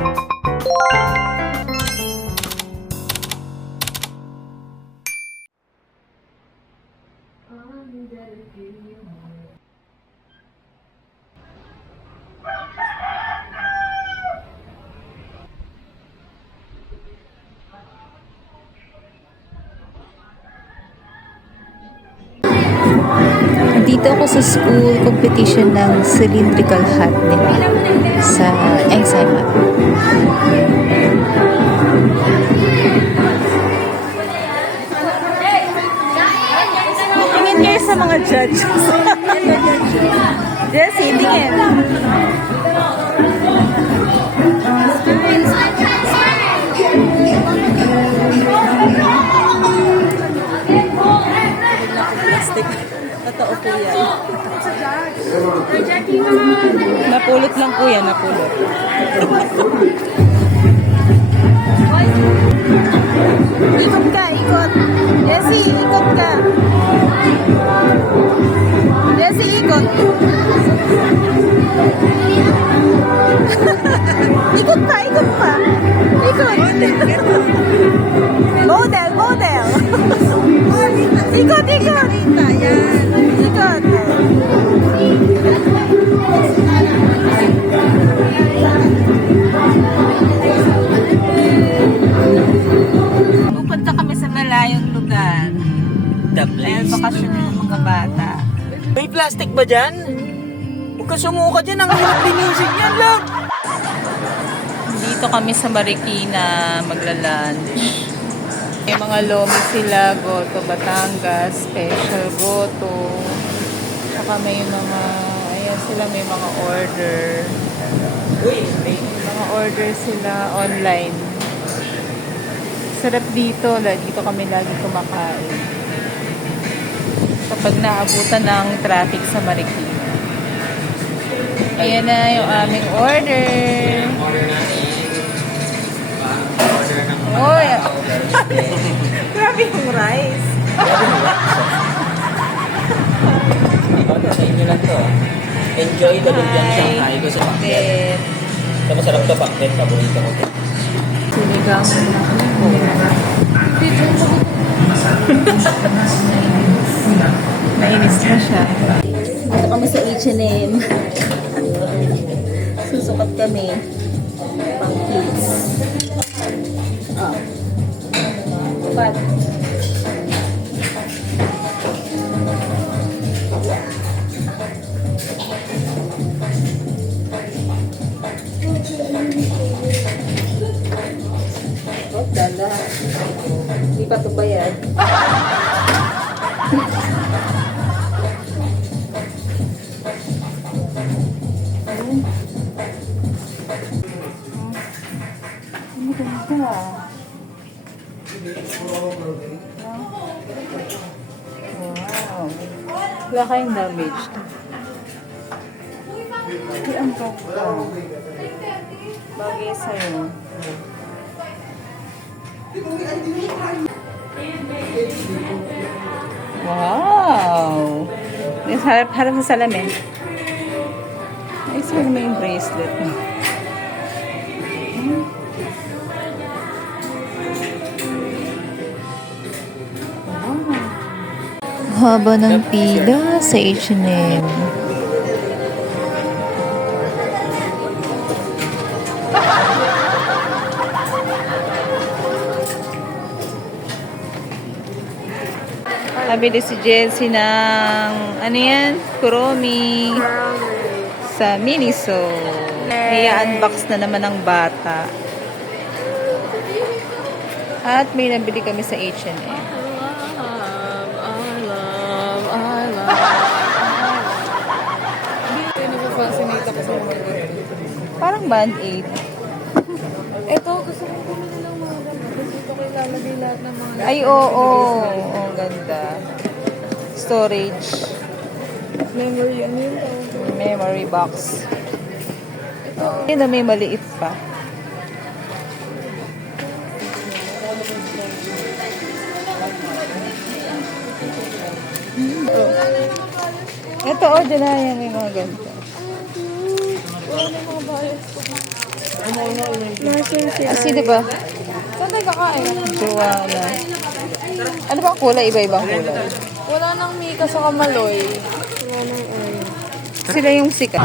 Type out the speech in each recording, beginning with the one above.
Dito ako sa school competition ng cylindrical hat nila sa Enzima. Tingin kayo sa mga judges. Jessie, tingin. Totoo po yan. Napulot lang po yan, napulot. Ikot ka, ikot. Jessie, ikot ka. Jessie, ikot. Ikot pa, ikot pa. Ikot. Model, model. Ikot, ikot. Ikot. Pupunta kami sa malayong lugar. Dahil bakasyon ng mga bata. May plastic ba dyan? Huwag ka sumuka dyan. Ang hirap linisin yan lang. Dito kami sa Marikina magla-lunch. May mga lomi sila, goto Batangas, special goto. Saka may mga, ayan sila, may mga order. May mga order sila online. Sarap dito, dito kami lagi kumakain. Kapag naabutan ng traffic sa Marikina. Ayan na yung aming order. Oh, yeah. Grabe yung rice. Sa inyo lang to. Enjoy the Lumpiang Shanghai ko sa pakbet. Ito masarap to pakbet. Paborito ko to. Sinigang na nainis na siya. Dito kami sa H&M. Susukat kami. Pang kids. Oh. But, oh, dala. Hindi pa ito bayad. Ang ganda. Wow. Wala kayong damage. Ay, ang ganda. Bagay sa'yo. Wow! Harap sa salamin. Ay, sa'yo may bracelet. Haba ng pila sa H&M. Nabili si Jessie ng ano yan? Kuromi sa Miniso. I-unbox na naman ng bata. At may nabili kami sa H&M. Parang band-aid. Ito, gusto ko bumili ng mga gamit. Dito ko ilalagay lahat ng mga gamit. Ay, oo. Ang ganda. Storage. Memory, ano yun? Memory box. Yun na may maliit pa. Ito, dyan na yan yung mga ganito. Wala na mga bias ko. Sino ba? Saan tayo kakain? Joanna. Ano ba ang kulay? Iba-ibang kulay. Wala nang Mika sa Kamaloy. Sila yung sikat.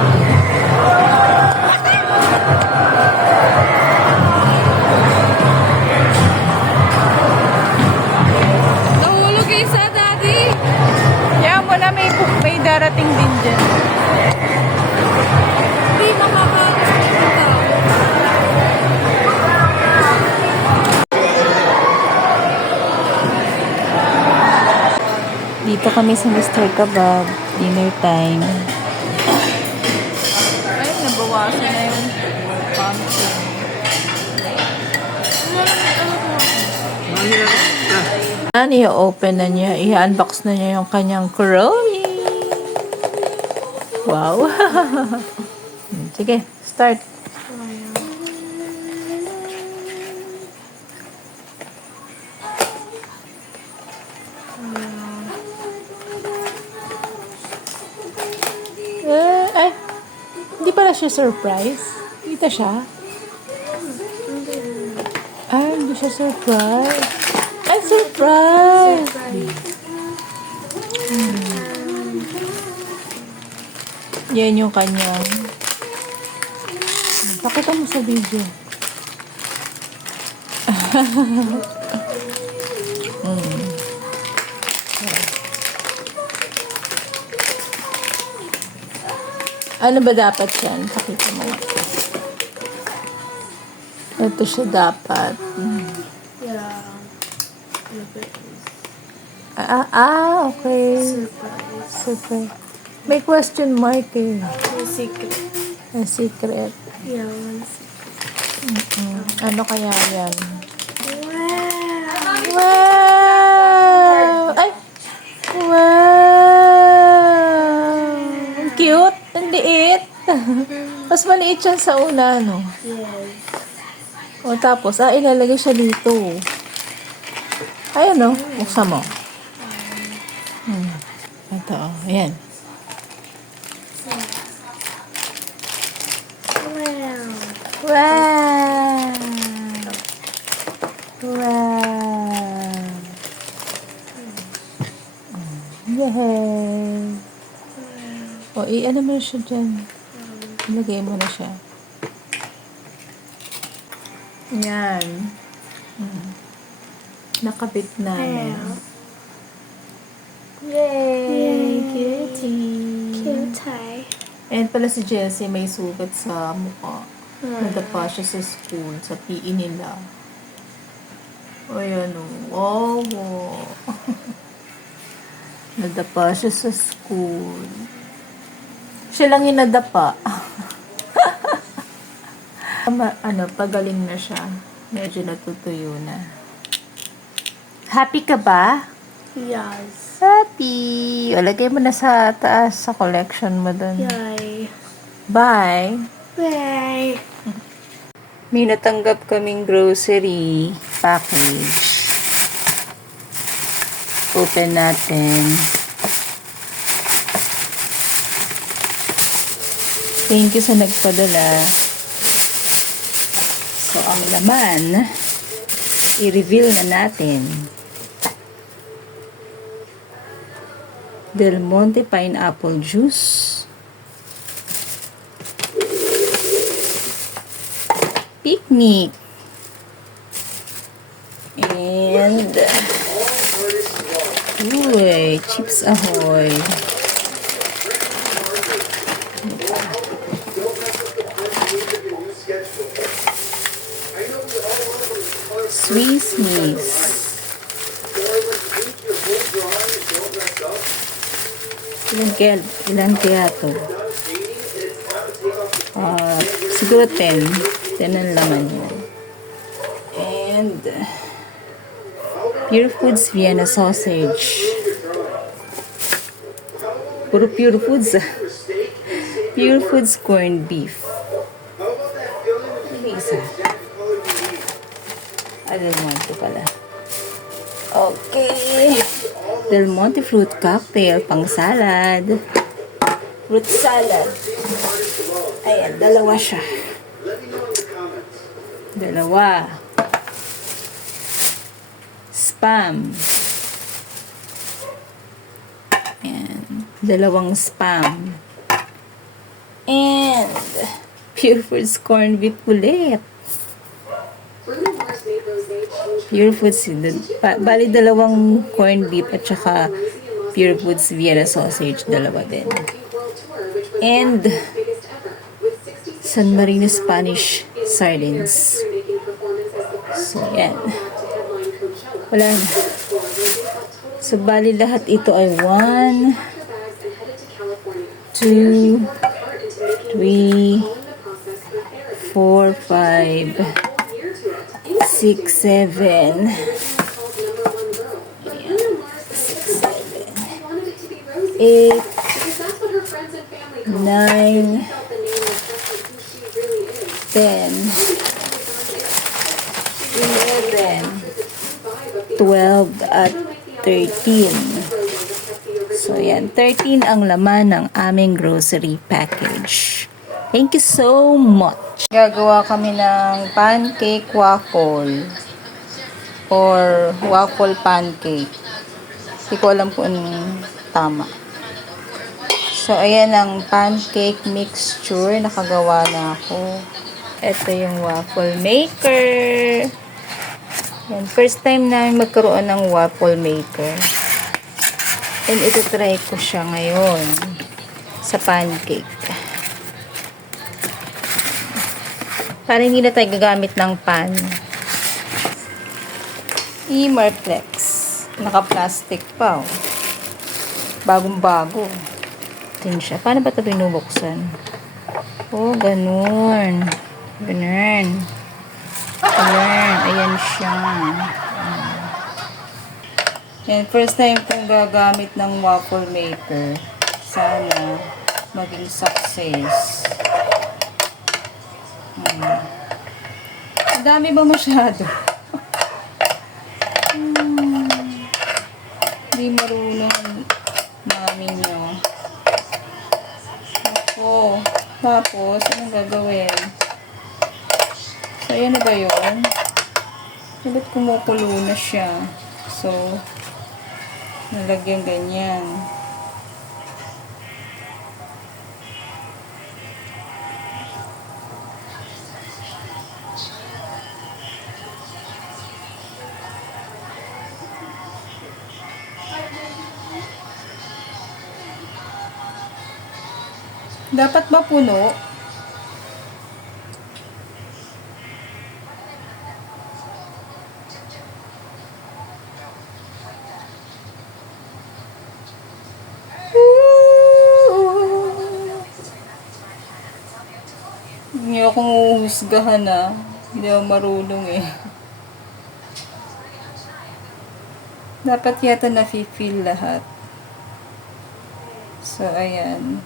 Nahulog isa, Daddy! Kaya mo na may darating din dyan. Hindi makakalas ng tao. Dito kami sa Mr. Kebab. Dinner time. Ay, nabawasan na yung pumpkin. I-open na niya. I-unbox na niya yung kanyang curly. Wow. Sige, start. Ay, hindi pala siya surprise. Kita siya. Ay, hindi siya surprise. Ay, surprise! Yan yung kanyang. Pakita mo sa video. Ano ba dapat yan? Pakita mo nga. Ito siya dapat. Yeah. Okay. Surprise. Super. May question mark eh. May secret. A secret. Yeah, one secret. Ano kaya yan? Wow! Wow! Ay! Wow! Ang cute! Ang liit! Mas maliit siya sa una, no? Yes. O tapos, ilalagay siya dito. Ayan, no? Buksan mo. Ito, ayan. Wow! Wow! Wow! Yay! O, ano mo na siya dyan? Ilagay mo na siya. Yan. Nakabit namin. Yay! Cutie! Cute, And pala si Jessie may sugat sa mukha. Nadapa siya sa school, sa PE nila. O yan o. Wow! Nadapa siya sa school. Siya lang yung nadapa. Pagaling na siya. Medyo natutuyo na. Happy ka ba? Yes. Happy! O, lagay mo na sa taas sa collection mo dun. Yay. Bye! Bye. May natanggap kaming grocery package. Open natin. Thank you sa nagpadala. So, ang laman, i-reveal na natin. Del Monte Pineapple Juice. Picnic. And uy, Chips Ahoy. Swiss Miss. Ilan kaya to? Siguro 10. 10 ang laman yun. And Pure Foods Vienna Sausage. Puro Pure Foods. Pure Foods Corned Beef. Ano isa? Del Monte pala. Okay. Del Monte Fruit Cocktail pang salad. Fruit salad. Ayan, dalawa siya. Dalawa. Spam. Ayan. Dalawang spam. And Pure Foods corned beef ulit. Pure Foods, bali dalawang corned beef at saka Pure Foods Vienna sausage, dalawa din. And San Marino Spanish sardines. So, yan. Wala na. So, bali lahat ito ay 1, 2, 3, 4, 5, 6, 7. 8, 9, 10, 11, 12, at 13. So, yan. 13 ang laman ng aming grocery package. Thank you so much. Gagawa kami ng pancake waffle or waffle pancake. Hindi ko alam kung anong tama. So, ayan ang pancake mixture. Nakagawa na ako. Ito yung waffle maker. Yan. First time namin magkaroon ng waffle maker. And ito try ko siya ngayon sa pancake. Para hindi na tayo gagamit ng pan. Emerflex. Naka-plastic pa. Oh. Bagong-bago. Din siya. Paano ba ito binubuksan? Oh, ganun. Ganun. Ganun. Ayan siya. Yan, first time kong gagamit ng waffle maker. Sana maging success. Ang dami ba masyado? Hindi marunong mami nyo. Ako. Tapos, anong gagawin? So, ayan na ba yun? Ba't kumukulo na siya? So, nalagyan ganyan. Dapat ba puno? Hindi akong uhusgahan na. Hindi ako marunong eh. Dapat yata na-feel lahat. So, ayan.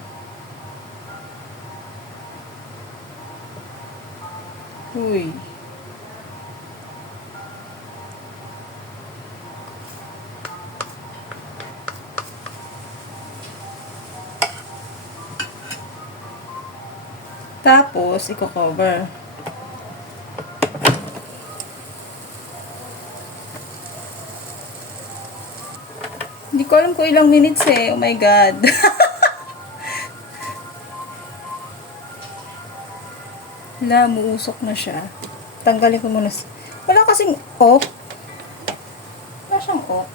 Uy. Tapos, i-cover. Hindi ko alam kung ilang minutes eh. Oh my God. Wala, muusok na siya. Tanggalin ko muna. Wala kasing off. Wala siyang off.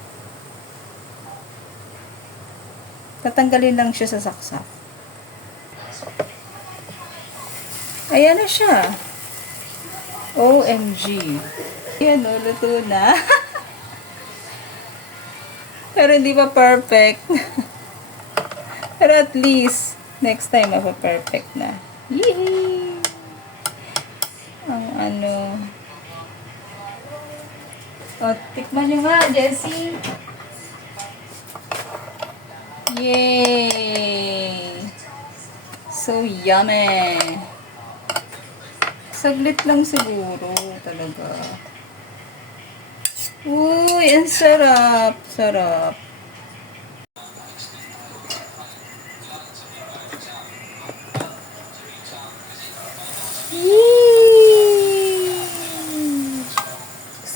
Tatanggalin lang siya sa saksak. Ayan na siya. OMG. Ayan o, luto na. Pero hindi pa perfect. Pero at least, next time, mapa-perfect na. Yee! Ang ano. O, tikman nyo nga, Jessie. Yay! So yummy! Saglit lang siguro, talaga. Uy, ang sarap! Sarap! Yee!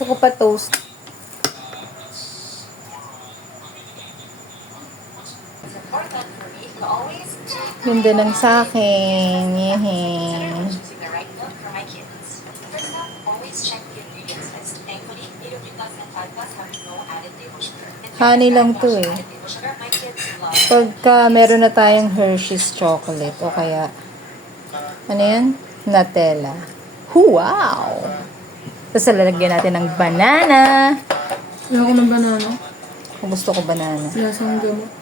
ko pa toast. Ganda ng sa akin. Yehe. Honey lang to eh. Pagka meron na tayong Hershey's chocolate o kaya ano yan? Nutella. Wow! Tapos lalagyan natin ng banana. Ayoko ng banana. Kung gusto ko banana. Lasang gamot.